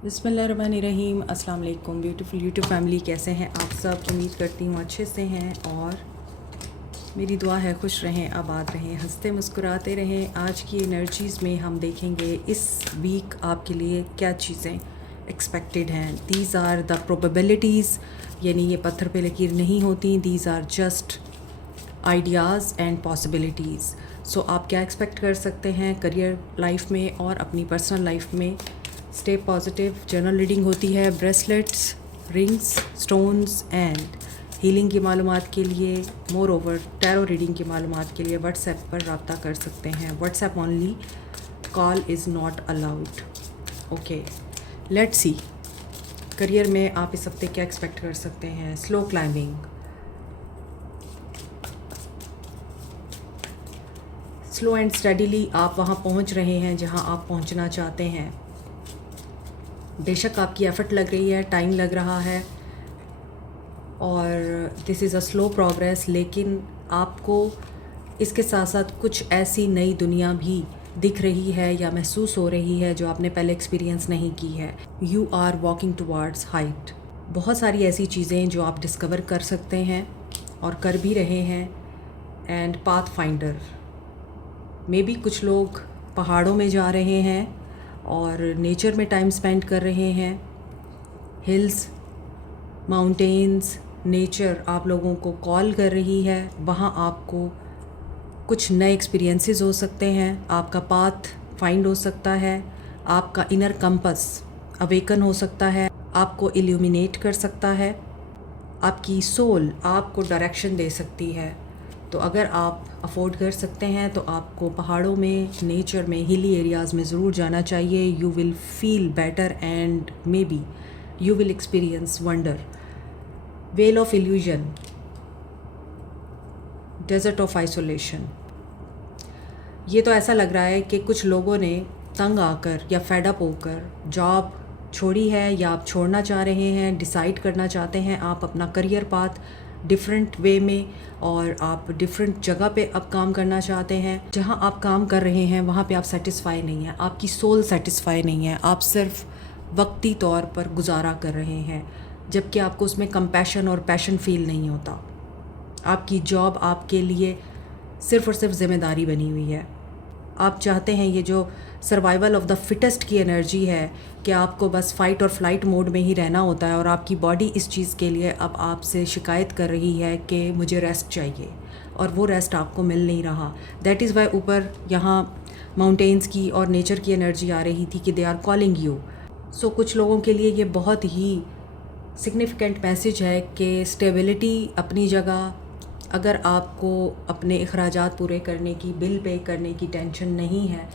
बिस्मिल्लाहिर्रहमानिर्रहीम। अस्सलाम वालेकुम ब्यूटीफुल यूट्यूब फैमिली, कैसे हैं आप सब? उम्मीद करती हूँ अच्छे से हैं और मेरी दुआ है खुश रहें, आबाद रहें, हंसते मुस्कुराते रहें। आज की एनर्जीज़ में हम देखेंगे इस वीक आपके लिए क्या चीज़ें एक्सपेक्टेड हैं। दीज आर द प्रोबेबिलिटीज़, यानी ये पत्थर पे लकीर नहीं होती, these are just ideas and possibilities. So आप क्या एक्सपेक्ट कर सकते हैं करियर लाइफ में और अपनी पर्सनल लाइफ में। Stay positive. जनरल रीडिंग होती है, bracelets, rings, stones and healing की मालूमात के लिए, मोर ओवर टैरो रीडिंग की मालूमात के लिए व्हाट्सएप पर रब्ता कर सकते हैं। WhatsApp only, call is not allowed. Okay, let's see career में आप इस हफ्ते क्या एक्सपेक्ट कर सकते हैं। Slow climbing, slow and steadily आप वहाँ पहुँच रहे हैं जहाँ आप पहुँचना चाहते हैं। बेशक आपकी एफ़र्ट लग रही है, टाइम लग रहा है और this is a slow progress, लेकिन आपको इसके साथ साथ कुछ ऐसी नई दुनिया भी दिख रही है या महसूस हो रही है जो आपने पहले एक्सपीरियंस नहीं की है। You are walking towards height. बहुत सारी ऐसी चीज़ें जो आप डिस्कवर कर सकते हैं और कर भी रहे हैं। And path finder, may be कुछ लोग पहाड़ों में जा रहे हैं और नेचर में टाइम स्पेंड कर रहे हैं। हिल्स, माउंटेन्स, नेचर आप लोगों को कॉल कर रही है। वहाँ आपको कुछ नए एक्सपीरियंसेस हो सकते हैं, आपका पाथ फाइंड हो सकता है, आपका इनर कंपस अवेकन हो सकता है, आपको इल्यूमिनेट कर सकता है, आपकी सोल आपको डायरेक्शन दे सकती है। तो अगर आप अफोर्ड कर सकते हैं तो आपको पहाड़ों में, नेचर में, हिली एरियाज़ में ज़रूर जाना चाहिए। You will feel better and maybe you will experience wonder. Well of illusion, desert of isolation. ये तो ऐसा लग रहा है कि कुछ लोगों ने तंग आकर या फेडअप होकर जॉब छोड़ी है या आप छोड़ना चाह रहे हैं, डिसाइड करना चाहते हैं आप अपना करियर पाथ डिफरेंट वे में और आप डिफरेंट जगह पे अब काम करना चाहते हैं। जहाँ आप काम कर रहे हैं वहाँ पे आप सेटिस्फाई नहीं हैं, आपकी सोल सेटिस्फाई नहीं है, आप सिर्फ वक्ती तौर पर गुजारा कर रहे हैं, जबकि आपको उसमें कंपैशन और पैशन फील नहीं होता। आपकी जॉब आपके लिए सिर्फ़ और सिर्फ ज़िम्मेदारी बनी हुई है। आप चाहते हैं ये जो सर्वाइवल ऑफ द फिटेस्ट की एनर्जी है कि आपको बस फ़ाइट और फ्लाइट मोड में ही रहना होता है और आपकी बॉडी इस चीज़ के लिए अब आपसे शिकायत कर रही है कि मुझे रेस्ट चाहिए और वो रेस्ट आपको मिल नहीं रहा। दैट इज़ वाई ऊपर यहाँ माउंटेन्स की और नेचर की एनर्जी आ रही थी कि दे आर कॉलिंग यू। सो कुछ लोगों के लिए ये बहुत ही सिग्निफिकेंट मैसेज है कि स्टेबिलिटी अपनी जगह। अगर आपको अपने अखराजात पूरे करने की, बिल पे करने की टेंशन नहीं है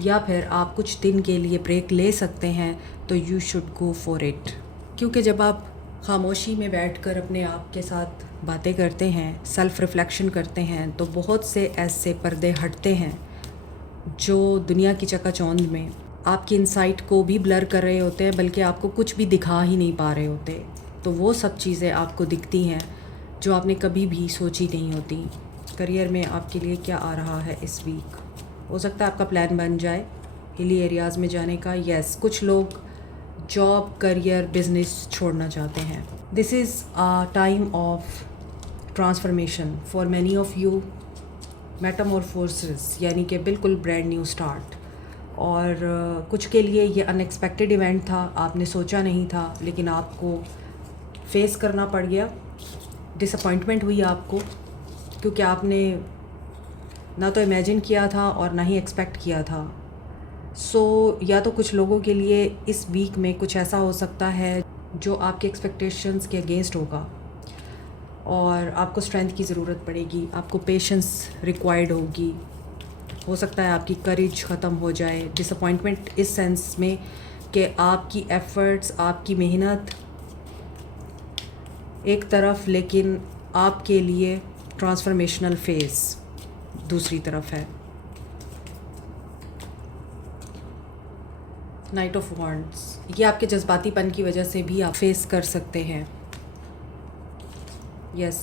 या फिर आप कुछ दिन के लिए ब्रेक ले सकते हैं तो you should go for it. क्योंकि जब आप खामोशी में बैठकर अपने आप के साथ बातें करते हैं, सेल्फ़ रिफ़्लेक्शन करते हैं, तो बहुत से ऐसे पर्दे हटते हैं जो दुनिया की चकाचौंध में आपकी इंसाइट को भी ब्लर कर रहे होते हैं, बल्कि आपको कुछ भी दिखा ही नहीं पा रहे होते। तो वो सब चीज़ें आपको दिखती हैं जो आपने कभी भी सोची नहीं होती। करियर में आपके लिए क्या आ रहा है इस वीक? हो सकता है आपका प्लान बन जाए हिली एरियाज़ में जाने का। यस, कुछ लोग जॉब, करियर, बिजनेस छोड़ना चाहते हैं। This is a time of transformation for many of you. Metamorphosis, यानी कि बिल्कुल ब्रांड न्यू स्टार्ट। और कुछ के लिए ये अनएक्सपेक्टेड इवेंट था, आपने सोचा नहीं था लेकिन आपको फेस करना पड़ गया। डिसअपॉइंटमेंट हुई आपको क्योंकि आपने ना तो इमेजिन किया था और ना ही एक्सपेक्ट किया था। सो या तो कुछ लोगों के लिए इस वीक में कुछ ऐसा हो सकता है जो आपके एक्सपेक्टेशंस के अगेंस्ट होगा और आपको स्ट्रेंथ की ज़रूरत पड़ेगी, आपको पेशेंस रिक्वायर्ड होगी। हो सकता है आपकी करेज ख़त्म हो जाए। डिसअपॉइंटमेंट इस सेंस में कि आपकी एफ़र्ट्स, आपकी मेहनत एक तरफ, लेकिन आपके लिए ट्रांसफॉर्मेशनल फेज़ दूसरी तरफ है। नाइट ऑफ वॉन्ड्स, ये आपके जज्बातीपन की वजह से भी आप फेस कर सकते हैं। यस,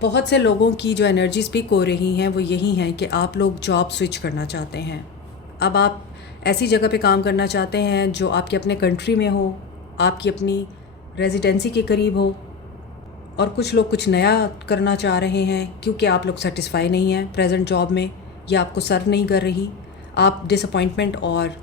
बहुत से लोगों की जो एनर्जी स्पीक हो रही हैं वो यही हैं कि आप लोग जॉब स्विच करना चाहते हैं। अब आप ऐसी जगह पे काम करना चाहते हैं जो आपके अपने कंट्री में हो, आपकी अपनी रेजिडेंसी के करीब हो। और कुछ लोग कुछ नया करना चाह रहे हैं क्योंकि आप लोग सेटिस्फाई नहीं हैं प्रेजेंट जॉब में, या आपको सर्व नहीं कर रही। आप डिसअपॉइंटमेंट और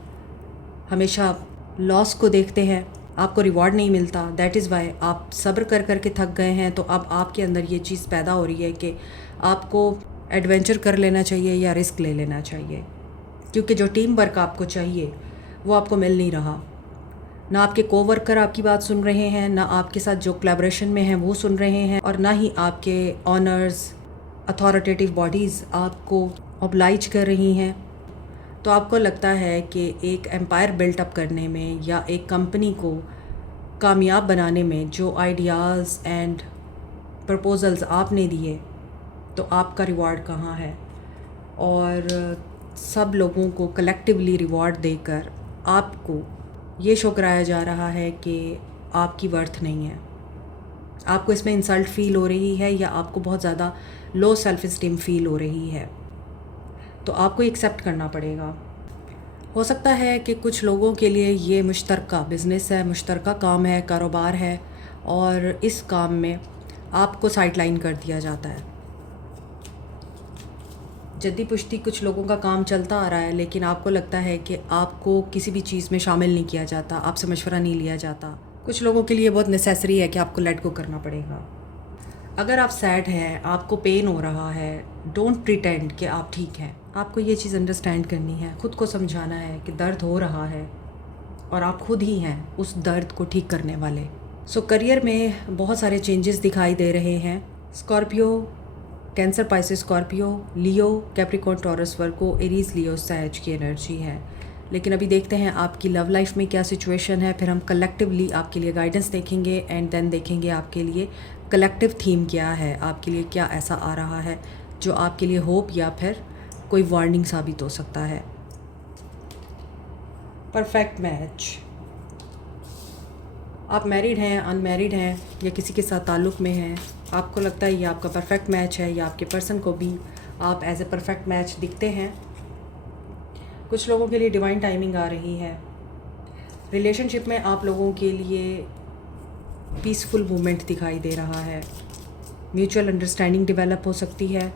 हमेशा लॉस को देखते हैं, आपको रिवॉर्ड नहीं मिलता। दैट इज़ वाई आप सब्र कर कर के थक गए हैं। तो अब आपके अंदर ये चीज़ पैदा हो रही है कि आपको एडवेंचर कर लेना चाहिए या रिस्क ले लेना चाहिए, क्योंकि जो टीम वर्क आपको चाहिए वो आपको मिल नहीं रहा। ना आपके कोवर्कर आपकी बात सुन रहे हैं, ना आपके साथ जो कोलैबोरेशन में हैं वो सुन रहे हैं, और ना ही आपके ऑनर्स, अथॉरिटेटिव बॉडीज़ आपको ऑब्लाइज कर रही हैं। तो आपको लगता है कि एक एम्पायर बिल्टअप करने में या एक कंपनी को कामयाब बनाने में जो आइडियाज़ एंड प्रपोजल्स आपने दिए, तो आपका रिवॉर्ड कहाँ है? और सब लोगों को कलेक्टिवली रिवॉर्ड देकर आपको ये शो कराया जा रहा है कि आपकी वर्थ नहीं है। आपको इसमें इंसल्ट फ़ील हो रही है या आपको बहुत ज़्यादा लो सेल्फ इस्टीम फ़ील हो रही है, तो आपको एक्सेप्ट करना पड़ेगा। हो सकता है कि कुछ लोगों के लिए ये मुश्तरका बिज़नेस है, मुश्तरका काम है, कारोबार है, और इस काम में आपको साइडलाइन कर दिया जाता है। जद्दी पुश्ती कुछ लोगों का काम चलता आ रहा है, लेकिन आपको लगता है कि आपको किसी भी चीज़ में शामिल नहीं किया जाता, आपसे मशवरा नहीं लिया जाता। कुछ लोगों के लिए बहुत नेसेसरी है कि आपको लेट गो करना पड़ेगा। अगर आप सैड हैं, आपको पेन हो रहा है, डोंट प्रिटेंड कि आप ठीक हैं। आपको ये चीज़ अंडरस्टैंड करनी है, ख़ुद को समझाना है कि दर्द हो रहा है और आप खुद ही हैं उस दर्द को ठीक करने वाले। सो करियर में बहुत सारे चेंजेस दिखाई दे रहे हैं। स्कॉर्पियो, कैंसर, पाइसेस, स्कॉर्पियो, लियो, Capricorn, Taurus, Virgo, Aries, Leo, सैज की एनर्जी है। लेकिन अभी देखते हैं आपकी लव लाइफ में क्या सिचुएशन है, फिर हम कलेक्टिवली आपके लिए गाइडेंस देखेंगे एंड देन देखेंगे आपके लिए कलेक्टिव थीम क्या है, आपके लिए क्या ऐसा आ रहा है जो आपके लिए होप या फिर कोई वार्निंग साबित हो सकता है। Perfect match. आप मैरिड हैं, अनमैरिड हैं या किसी के साथ ताल्लुक़ में हैं, आपको लगता है ये आपका परफेक्ट मैच है या आपके पर्सन को भी आप एज ए परफेक्ट मैच दिखते हैं। कुछ लोगों के लिए डिवाइन टाइमिंग आ रही है। रिलेशनशिप में आप लोगों के लिए पीसफुल मूवमेंट दिखाई दे रहा है। म्यूचुअल अंडरस्टैंडिंग डेवलप हो सकती है,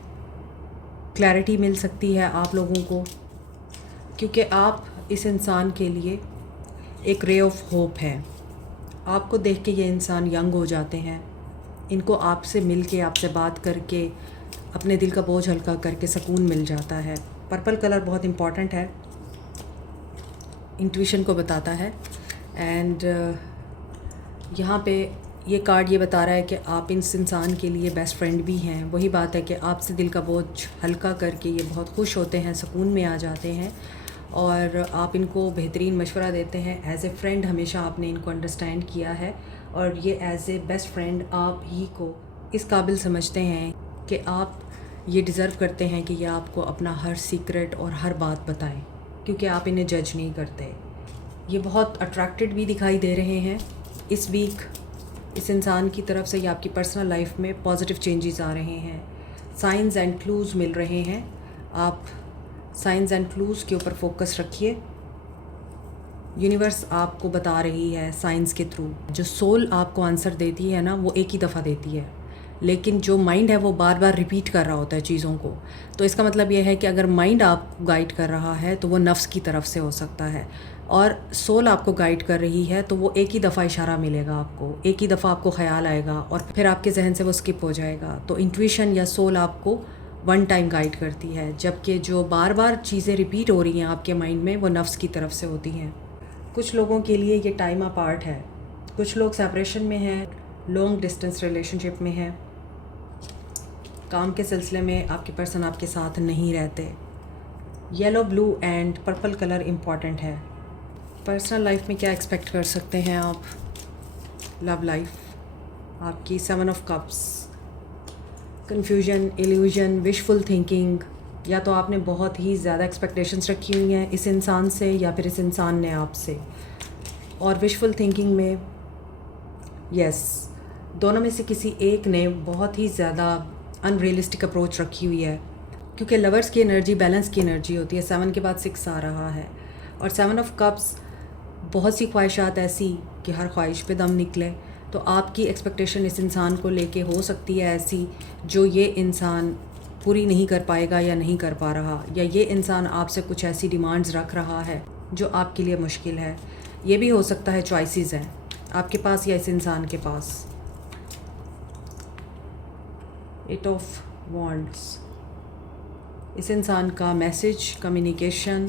क्लैरिटी मिल सकती है आप लोगों को, क्योंकि आप इस इंसान के लिए एक रे ऑफ होप है। आपको देख के ये इंसान यंग हो जाते हैं, इनको आपसे मिल के, आपसे बात करके, अपने दिल का बोझ हल्का करके सुकून मिल जाता है। पर्पल कलर बहुत इम्पॉर्टेंट है, इंट्यूशन को बताता है। एंड यहाँ पे ये कार्ड ये बता रहा है कि आप इस इंसान के लिए बेस्ट फ्रेंड भी हैं। वही बात है कि आपसे दिल का बोझ हल्का करके ये बहुत खुश होते हैं, सुकून में आ जाते हैं, और आप इनको बेहतरीन मशवरा देते हैं। एज ए फ्रेंड हमेशा आपने इनको अंडरस्टैंड किया है, और ये एज ए बेस्ट फ्रेंड आप ही को इस काबिल समझते हैं कि आप ये डिज़र्व करते हैं कि ये आपको अपना हर सीक्रेट और हर बात बताएं, क्योंकि आप इन्हें जज नहीं करते। ये बहुत अट्रैक्टेड भी दिखाई दे रहे हैं इस वीक इस इंसान की तरफ से, या आपकी पर्सनल लाइफ में पॉजिटिव चेंजेस आ रहे हैं। साइंस एंड क्लूज़ मिल रहे हैं। आप साइंस एंड क्लूज़ के ऊपर फोकस रखिए। यूनिवर्स आपको बता रही है साइंस के थ्रू। जो सोल आपको आंसर देती है ना, वो एक ही दफ़ा देती है, लेकिन जो माइंड है वो बार बार रिपीट कर रहा होता है चीज़ों को। तो इसका मतलब ये है कि अगर माइंड आपको गाइड कर रहा है तो वो नफ्स की तरफ से हो सकता है, और सोल आपको गाइड कर रही है तो वो एक ही दफ़ा इशारा मिलेगा आपको, एक ही दफ़ा आपको ख्याल आएगा और फिर आपके जहन से वो स्किप हो जाएगा। तो इंट्यूशन या सोल आपको वन टाइम गाइड करती है, जबकि जो बार बार चीज़ें रिपीट हो रही हैं आपके माइंड में, वो नफ्स की तरफ से होती हैं। कुछ लोगों के लिए ये टाइम अपार्ट है, कुछ लोग सेपरेशन में हैं, लॉन्ग डिस्टेंस रिलेशनशिप में हैं, काम के सिलसिले में आपके पर्सन आपके साथ नहीं रहते। Yellow, blue and purple colour important है। पर्सनल लाइफ में क्या एक्सपेक्ट कर सकते हैं आप? लव लाइफ आपकी 7 of cups, confusion, illusion, wishful thinking. या तो आपने बहुत ही ज़्यादा एक्सपेक्टेशंस रखी हुई हैं इस इंसान से, या फिर इस इंसान ने आपसे। और विशफुल थिंकिंग में यस, दोनों में से किसी एक ने बहुत ही ज़्यादा अनरियलिस्टिक अप्रोच रखी हुई है। क्योंकि लवर्स की एनर्जी बैलेंस की एनर्जी होती है। 7 के बाद 6 आ रहा है और 7 ऑफ कप्स, बहुत सी ख्वाहिशात ऐसी कि हर ख्वाहिश पे दम निकले। तो आपकी एक्सपेक्टेशन इस इंसान को लेके हो सकती है ऐसी जो ये इंसान पूरी नहीं कर पाएगा या नहीं कर पा रहा, या ये इंसान आपसे कुछ ऐसी डिमांड्स रख रहा है जो आपके लिए मुश्किल है। ये भी हो सकता है चॉइसेस हैं आपके पास या इस इंसान के पास। 8 ऑफ वॉन्ड्स, इस इंसान का मैसेज, कम्युनिकेशन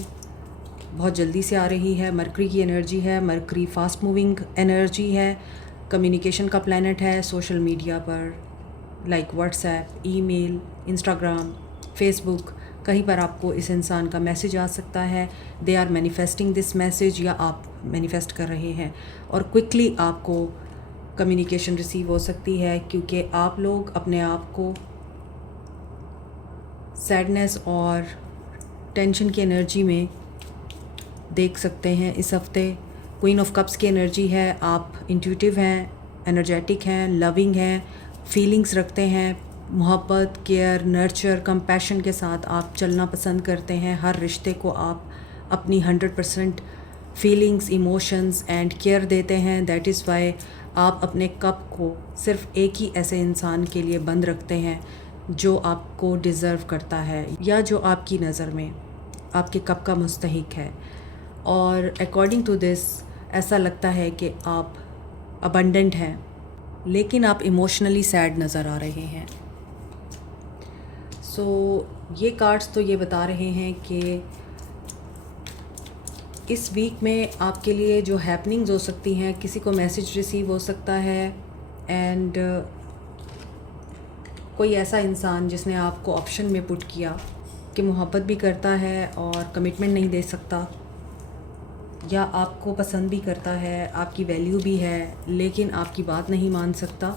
बहुत जल्दी से आ रही है। मरकरी की एनर्जी है, मरकरी फास्ट मूविंग एनर्जी है, कम्युनिकेशन का प्लैनेट है। सोशल मीडिया पर like WhatsApp, email, Instagram, Facebook, कहीं पर आपको इस इंसान का मैसेज आ सकता है। They are manifesting this message या आप मैनिफेस्ट कर रहे हैं और क्विकली आपको कम्युनिकेशन रिसीव हो सकती है, क्योंकि आप लोग अपने आप को सैडनेस और टेंशन की एनर्जी में देख सकते हैं इस हफ्ते। क्वीन ऑफ कप्स की एनर्जी है, आप इंट्यूटिव हैं, एनर्जेटिक हैं, लविंग हैं, फीलिंग्स रखते हैं, मोहब्बत, केयर, नर्चर, कंपैशन के साथ आप चलना पसंद करते हैं। हर रिश्ते को आप अपनी 100% फीलिंग्स, इमोशंस एंड केयर देते हैं। दैट इज़ वाई आप अपने कप को सिर्फ एक ही ऐसे इंसान के लिए बंद रखते हैं जो आपको डिज़र्व करता है या जो आपकी नज़र में आपके कप का मुस्तहिक है। और अकॉर्डिंग टू दिस ऐसा लगता है कि आप अबंडेंट हैं, लेकिन आप इमोशनली सैड नज़र आ रहे हैं। सो ये कार्ड्स तो ये बता रहे हैं कि इस वीक में आपके लिए जो हैपनिंग्स हो सकती हैं, किसी को मैसेज रिसीव हो सकता है एंड कोई ऐसा इंसान जिसने आपको ऑप्शन में पुट किया कि मोहब्बत भी करता है और कमिटमेंट नहीं दे सकता, या आपको पसंद भी करता है, आपकी वैल्यू भी है, लेकिन आपकी बात नहीं मान सकता।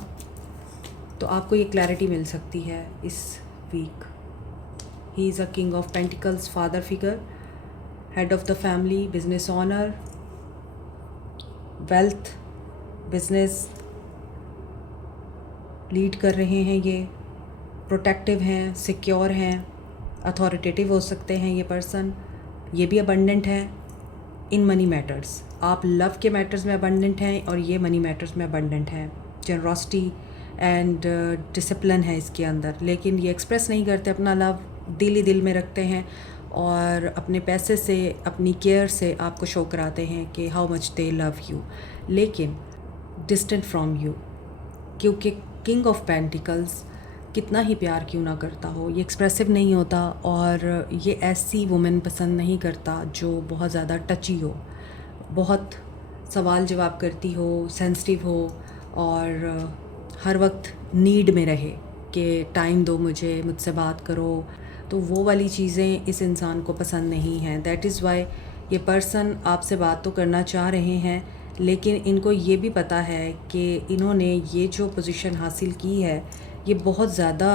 तो आपको ये क्लैरिटी मिल सकती है इस week. He is a king of pentacles, father figure, head of the family, business owner, wealth, business lead कर रहे हैं। ये प्रोटेक्टिव हैं, सिक्योर हैं, अथॉरिटेटिव हो सकते हैं ये पर्सन। ये भी अबंडेंट है इन मनी मैटर्स। आप लव के मैटर्स में अबंडेंट हैं और ये मनी मैटर्स में अबंडेंट हैं। जनरॉसिटी एंड डिसिप्लिन है इसके अंदर, लेकिन ये एक्सप्रेस नहीं करते अपना लव, दिल ही दिल में रखते हैं और अपने पैसे से, अपनी केयर से आपको शो कराते हैं कि how much they love you, लेकिन डिस्टेंट फ्रॉम यू। क्योंकि किंग ऑफ पेंटिकल्स कितना ही प्यार क्यों ना करता हो, ये एक्सप्रेसिव नहीं होता और ये ऐसी वुमेन पसंद नहीं करता जो बहुत ज़्यादा टची हो, बहुत सवाल जवाब करती हो, सेंसिटिव हो और हर वक्त नीड में रहे कि टाइम दो मुझे, मुझसे बात करो। तो वो वाली चीज़ें इस इंसान को पसंद नहीं हैं। दैट इज़ वाई ये पर्सन आपसे बात तो करना चाह रहे हैं, लेकिन इनको ये भी पता है कि इन्होंने ये जो पोजीशन हासिल की है ये बहुत ज़्यादा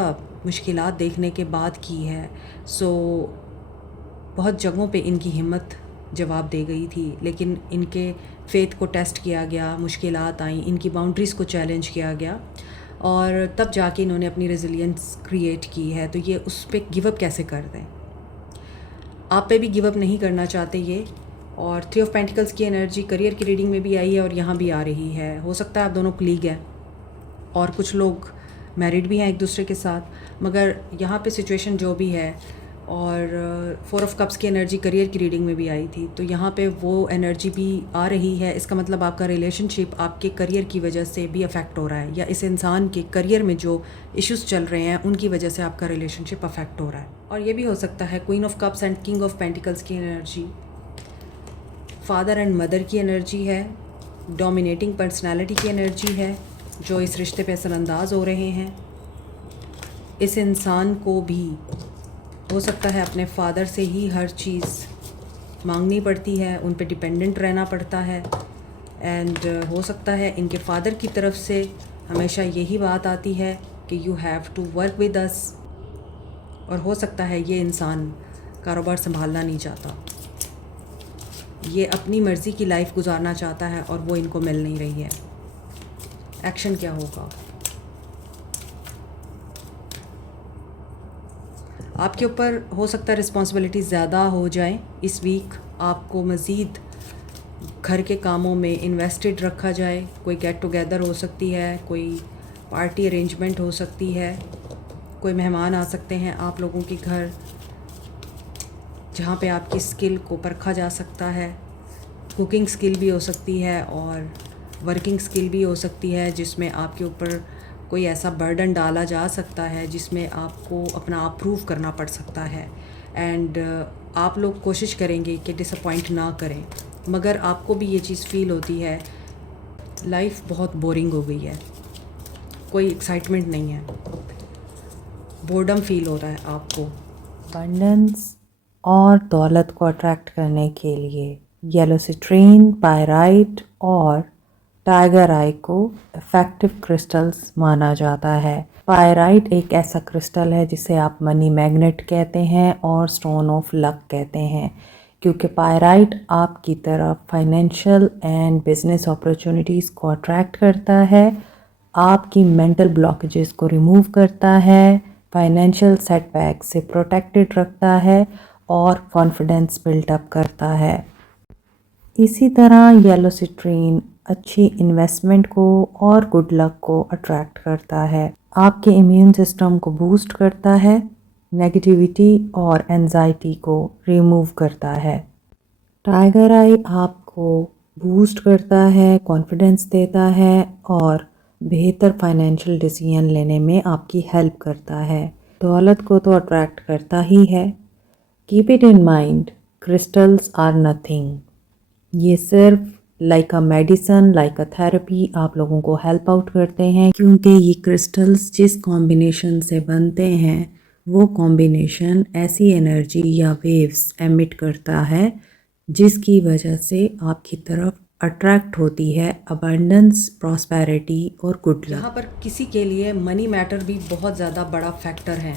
मुश्किलात देखने के बाद की है। सो बहुत जगहों पे इनकी हिम्मत जवाब दे गई थी, लेकिन इनके फेथ को टेस्ट किया गया, मुश्किलात आई, इनकी बाउंड्रीज़ को चैलेंज किया गया और तब जाके इन्होंने अपनी रेजिलियंस क्रिएट की है। तो ये उस पर गिव अप कैसे कर दें? आप पे भी गिव अप नहीं करना चाहते ये। और 3 ऑफ पेंटिकल्स की एनर्जी करियर की रीडिंग में भी आई है और यहाँ भी आ रही है। हो सकता है आप दोनों कलीग हैं और कुछ लोग मैरिड भी हैं एक दूसरे के साथ, मगर यहाँ पे सिचुएशन जो भी है। और 4 ऑफ कप्स की एनर्जी करियर की रीडिंग में भी आई थी, तो यहाँ पे वो एनर्जी भी आ रही है। इसका मतलब आपका रिलेशनशिप आपके करियर की वजह से भी अफेक्ट हो रहा है, या इस इंसान के करियर में जो इश्यूज चल रहे हैं उनकी वजह से आपका रिलेशनशिप अफेक्ट हो रहा है। और ये भी हो सकता है queen of cups and king of pentacles की एनर्जी फादर एंड मदर की एनर्जी है, डोमिनेटिंग पर्सनैलिटी की एनर्जी है जो इस रिश्ते पे असरअंदाज हो रहे हैं। इस इंसान को भी हो सकता है अपने फादर से ही हर चीज़ मांगनी पड़ती है, उन पे डिपेंडेंट रहना पड़ता है एंड हो सकता है इनके फादर की तरफ से हमेशा यही बात आती है कि you have to work with us. और हो सकता है ये इंसान कारोबार संभालना नहीं चाहता, ये अपनी मर्ज़ी की लाइफ गुजारना चाहता है और वो इनको मिल नहीं रही है। एक्शन क्या होगा? आपके ऊपर हो सकता है रिस्पॉन्सिबिलिटी ज़्यादा हो जाए इस वीक, आपको मज़ीद घर के कामों में इन्वेस्टेड रखा जाए। कोई गेट टुगेदर हो सकती है, कोई पार्टी अरेंजमेंट हो सकती है, कोई मेहमान आ सकते हैं आप लोगों के घर, जहाँ पे आपकी स्किल को परखा जा सकता है। कुकिंग स्किल भी हो सकती है और वर्किंग स्किल भी हो सकती है, जिसमें आपके ऊपर कोई ऐसा बर्डन डाला जा सकता है जिसमें आपको अपना आप प्रूव करना पड़ सकता है। एंड आप लोग कोशिश करेंगे कि डिसअपॉइंट ना करें, मगर आपको भी ये चीज़ फ़ील होती है लाइफ बहुत बोरिंग हो गई है, कोई एक्साइटमेंट नहीं है, बोर्डम फील हो रहा है आपको। अबंडेंस और दौलत को अट्रैक्ट करने के लिए येलो सिट्रीन, पायराइट और टाइगर आई को इफ़ेक्टिव क्रिस्टल्स माना जाता है। पायराइट एक ऐसा क्रिस्टल है जिसे आप मनी मैग्नेट कहते हैं और स्टोन ऑफ लक कहते हैं, क्योंकि पायराइट आपकी तरफ फाइनेंशियल एंड बिजनेस अपॉर्चुनिटीज़ को अट्रैक्ट करता है, आपकी मेंटल ब्लॉकेजेस को रिमूव करता है, फाइनेंशियल सेटबैक से प्रोटेक्टेड रखता है और कॉन्फिडेंस बिल्डअप करता है। इसी तरह येलो सिट्रीन अच्छी इन्वेस्टमेंट को और गुड लक को अट्रैक्ट करता है, आपके इम्यून सिस्टम को बूस्ट करता है, नेगेटिविटी और एंजाइटी को रिमूव करता है। टाइगर आई आपको बूस्ट करता है, कॉन्फिडेंस देता है और बेहतर फाइनेंशियल डिसीजन लेने में आपकी हेल्प करता है। दौलत को तो अट्रैक्ट करता ही है। Keep it in mind, crystals are nothing. ये सिर्फ like a medicine, like a therapy आप लोगों को हेल्प आउट करते हैं, क्योंकि ये क्रिस्टल्स जिस कॉम्बिनेशन से बनते हैं वो कॉम्बिनेशन ऐसी एनर्जी या वेव्स एमिट करता है जिसकी वजह से आपकी तरफ अट्रैक्ट होती है अबंडेंस, प्रॉस्पेरिटी और गुड लक। यहाँ पर किसी के लिए मनी मैटर भी बहुत ज़्यादा बड़ा फैक्टर है।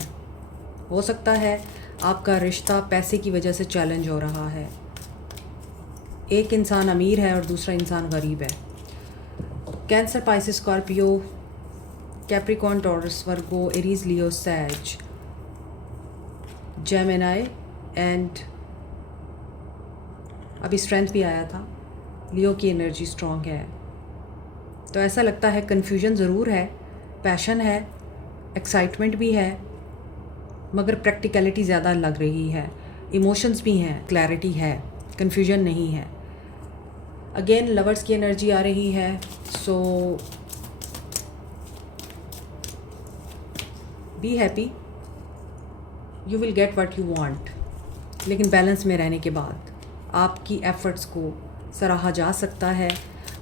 हो सकता है आपका रिश्ता पैसे की वजह से चैलेंज हो रहा है, एक इंसान अमीर है और दूसरा इंसान गरीब है। Cancer, Pisces, Scorpio, Capricorn, Taurus, Virgo, Aries, Leo, Sag, Gemini and अभी स्ट्रेंथ भी आया था। लियो की एनर्जी स्ट्रॉन्ग है, तो ऐसा लगता है कन्फ्यूजन ज़रूर है, पैशन है, एक्साइटमेंट भी है, मगर प्रैक्टिकलिटी ज़्यादा लग रही है। इमोशंस भी हैं, क्लैरिटी है, कन्फ्यूजन नहीं है। अगेन लवर्स की एनर्जी आ रही है, so be happy, you will get what you want, लेकिन बैलेंस में रहने के बाद आपकी एफ़र्ट्स को सराहा जा सकता है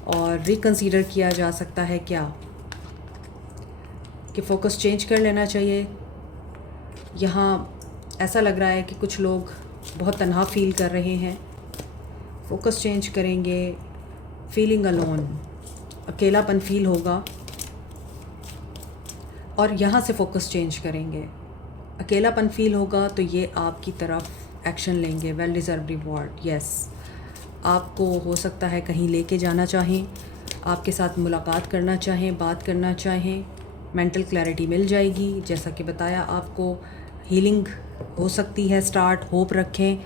और रिकंसीडर किया जा सकता है क्या कि फ़ोकस चेंज कर लेना चाहिए। यहाँ ऐसा लग रहा है कि कुछ लोग बहुत तन्हा फील कर रहे हैं, फ़ोकस चेंज करेंगे, फीलिंग अलोन, अकेलापन फील होगा और यहाँ से फ़ोकस चेंज करेंगे, अकेलापन फील होगा तो ये आपकी तरफ एक्शन लेंगे, वेल डिज़र्व रिवॉर्ड। यस, आपको हो सकता है कहीं लेके जाना चाहें, आपके साथ मुलाकात करना चाहें, बात करना चाहें, मेंटल क्लैरिटी मिल जाएगी। जैसा कि बताया आपको, हीलिंग हो सकती है स्टार्ट, होप रखें,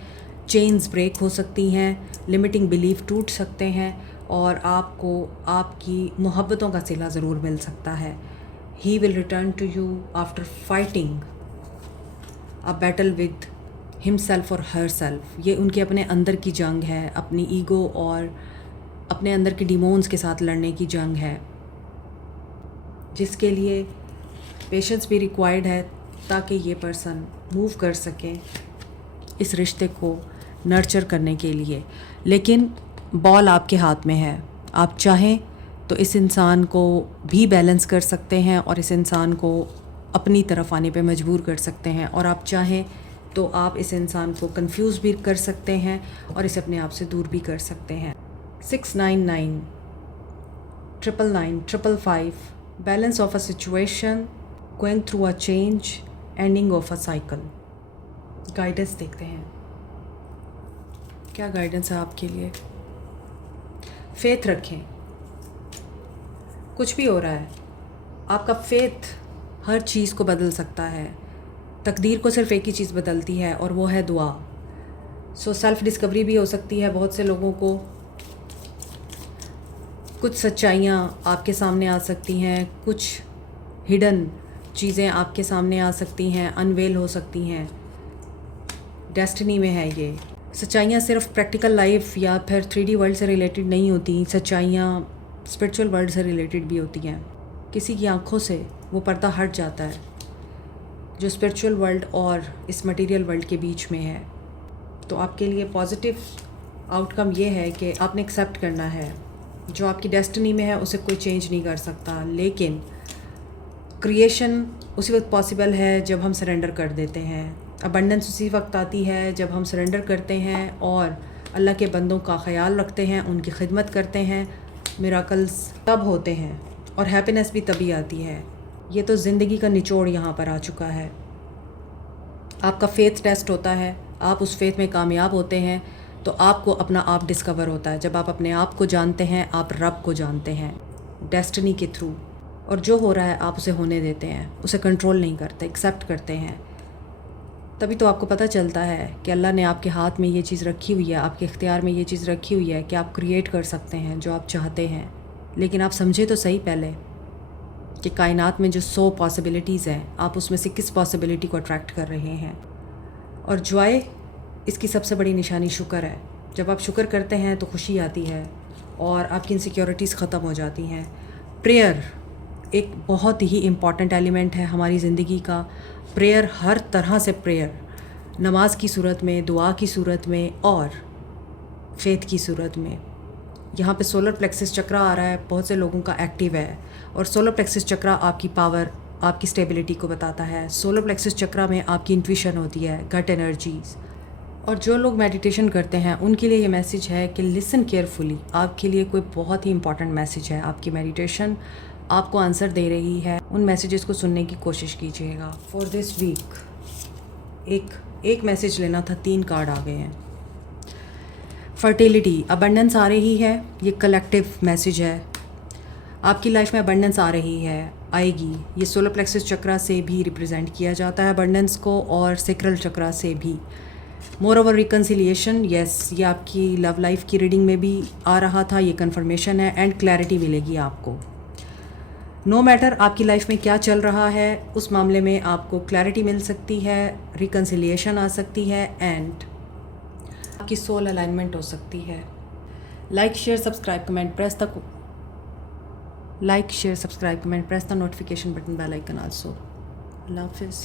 चेन्स ब्रेक हो सकती हैं, लिमिटिंग बिलीफ टूट सकते हैं और आपको आपकी मोहब्बतों का सिला ज़रूर मिल सकता है। He will return to you after fighting a battle with himself और हर सेल्फ। ये उनके अपने अंदर की जंग है, अपनी ईगो और अपने अंदर के डिमोन्स के साथ लड़ने की जंग है, जिसके लिए पेशेंस भी रिक्वायर्ड है ताकि ये पर्सन मूव कर सके इस रिश्ते को नर्चर करने के लिए। लेकिन बॉल आपके हाथ में है, आप चाहें तो इस इंसान को भी बैलेंस कर सकते हैं और इस इंसान को अपनी तरफ आने पे मजबूर कर सकते हैं, और आप चाहें तो आप इस इंसान को कंफ्यूज भी कर सकते हैं और इसे अपने आप से दूर भी कर सकते हैं। 699 999 555, balance of a situation, going through a change, ending of a cycle. Guidance देखते हैं क्या गाइडेंस है आपके लिए। फेथ रखें, कुछ भी हो रहा है, आपका फेथ हर चीज़ को बदल सकता है। तकदीर को सिर्फ़ एक ही चीज़ बदलती है और वो है दुआ। सो सेल्फ़ डिस्कवरी भी हो सकती है बहुत से लोगों को। कुछ सच्चाइयाँ आपके सामने आ सकती हैं, कुछ हिडन चीज़ें आपके सामने आ सकती हैं, अनवेल हो सकती हैं। डेस्टिनी में है ये। सच्चाइयाँ सिर्फ प्रैक्टिकल लाइफ या फिर 3D वर्ल्ड से रिलेटेड नहीं होती, सच्चाइयाँ स्पिरिचुअल वर्ल्ड से रिलेटेड भी होती हैं। किसी की आंखों से वो पर्दा हट जाता है जो स्पिरिचुअल वर्ल्ड और इस मटेरियल वर्ल्ड के बीच में है। तो आपके लिए पॉजिटिव आउटकम ये है कि आपने एक्सेप्ट करना है जो आपकी डेस्टिनी में है, उसे कोई चेंज नहीं कर सकता। लेकिन क्रिएशन उसी वक्त पॉसिबल है जब हम सरेंडर कर देते हैं। अबंडेंस उसी वक्त आती है जब हम सरेंडर करते हैं और अल्लाह के बंदों का ख्याल रखते हैं, उनकी खिदमत करते हैं। मिराकल्स तब होते हैं और हैप्पीनेस भी तभी आती है। ये तो ज़िंदगी का निचोड़ यहाँ पर आ चुका है। आपका फेथ टेस्ट होता है, आप उस फेथ में कामयाब होते हैं तो आपको अपना आप डिस्कवर होता है। जब आप अपने आप को जानते हैं, आप रब को जानते हैं डेस्टिनी के थ्रू, और जो हो रहा है आप उसे होने देते हैं, उसे कंट्रोल नहीं करते, एक्सेप्ट करते हैं। तभी तो आपको पता चलता है कि अल्लाह ने आपके हाथ में ये चीज़ रखी हुई है, आपके इख्तियार में ये चीज़ रखी हुई है कि आप क्रिएट कर सकते हैं जो आप चाहते हैं। लेकिन आप समझे तो सही पहले कि कायनात में जो 100 पॉसिबिलिटीज़ हैं, आप उसमें से किस पॉसिबिलिटी को अट्रैक्ट कर रहे हैं। और जॉय, इसकी सबसे बड़ी निशानी शुक्र है। जब आप शुक्र करते हैं तो खुशी आती है और आपकी इनसिक्योरिटीज़ ख़त्म हो जाती हैं। प्रेयर एक बहुत ही इम्पॉर्टेंट एलिमेंट है हमारी ज़िंदगी का। प्रेयर हर तरह से, प्रेयर नमाज की सूरत में, दुआ की सूरत में और फेथ की सूरत में। यहाँ पे सोलर प्लेक्सिस चक्रा आ रहा है, बहुत से लोगों का एक्टिव है और सोलर प्लेक्सिस चक्रा आपकी पावर, आपकी स्टेबिलिटी को बताता है। सोलर प्लेक्सिस चक्रा में आपकी इंट्यूशन होती है, गट एनर्जीज़। और जो लोग मेडिटेशन करते हैं उनके लिए ये मैसेज है कि लिसन केयरफुली। आपके लिए कोई बहुत ही इंपॉर्टेंट मैसेज है, आपकी मेडिटेशन आपको आंसर दे रही है। उन मैसेजेस को सुनने की कोशिश कीजिएगा। फॉर दिस वीक एक मैसेज लेना था, 3 कार्ड आ गए हैं। फर्टिलिटी, अबंडेंस आ रही है, ये कलेक्टिव मैसेज है। आपकी लाइफ में अबंडेंस आ रही है, आएगी। ये सोलर प्लेक्सिस चक्रा से भी रिप्रेजेंट किया जाता है अबंडेंस को, और सेक्रल चक्रा से भी। मोर ओवर रिकन्सिलिएशन, यस, ये आपकी लव लाइफ की रीडिंग में भी आ रहा था, ये कन्फर्मेशन है। एंड क्लैरिटी मिलेगी आपको। नो मैटर आपकी लाइफ में क्या चल रहा है, उस मामले में आपको क्लैरिटी मिल सकती है, रिकन्सिलिएशन आ सकती है एंड आपकी सोल अलाइनमेंट हो सकती है। Like share subscribe comment press the notification button, bell icon also. Allah हाफिज़।